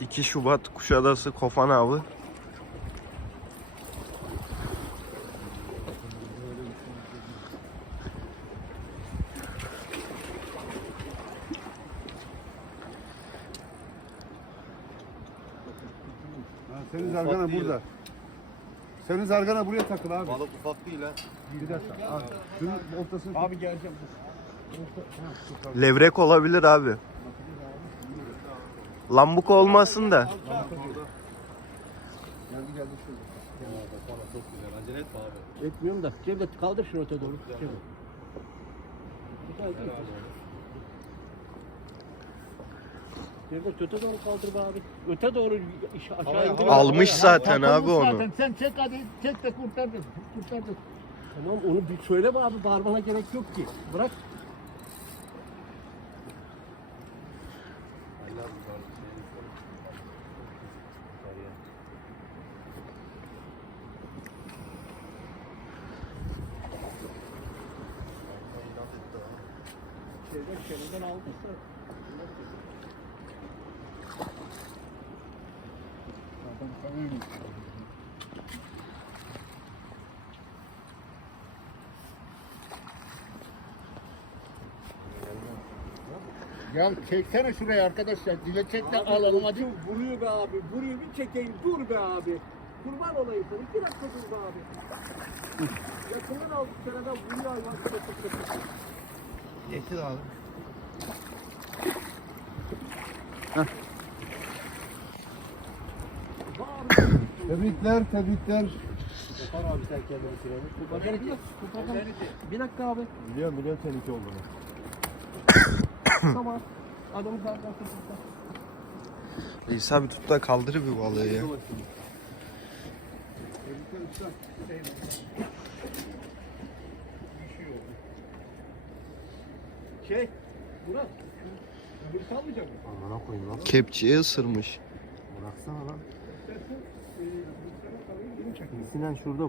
2 Şubat Kuşadası Kofan Avı. Senin zargana burada. Senin zargana buraya takıl abi. Balık ufak değil ha. Bir dakika. Abi, şunun ortasını Abi geleceğim. Levrek olabilir abi. Lambuk olmasın da. Geldi geldi şurada. Çok güzel. Acele etme abi. Etmiyorum da. Cevdet kaldır şunu öte doğru. Cevdet. Cevdet öte doğru kaldır be abi. Öte doğru aşağı indir. Almış zaten abi onu. Zaten sen çek hadi çek de kurtardın. Kurtardın. Tamam onu bir söyle be abi bağırmana gerek yok ki. Bırak. Şeyden şeyden aldıysa. Ya çeksene şuraya arkadaşlar. Dile çek de alalım hadi. Vuruyor be abi. Vuruyor bir çekeyim. Dur be abi. Kurban olayım sana. Bir dakika dur be abi. Yakından aldık seneden vuruyor hayvan. Getir abi. Bağır. Tebrikler, tebrikler. Yapar abi sen kendini dakika. Kurban. Bir dakika abi. Biliyorum biliyorum seninki olduğunu. Tamam. Adamı zaten tuttu. İsa bir tut da kaldır bir balığı ya. Şey. Murat. Öbürü salmayacak mı? Amına koyayım lan. Kepçeyi ısırmış. Bıraksana lan. Sinan şurada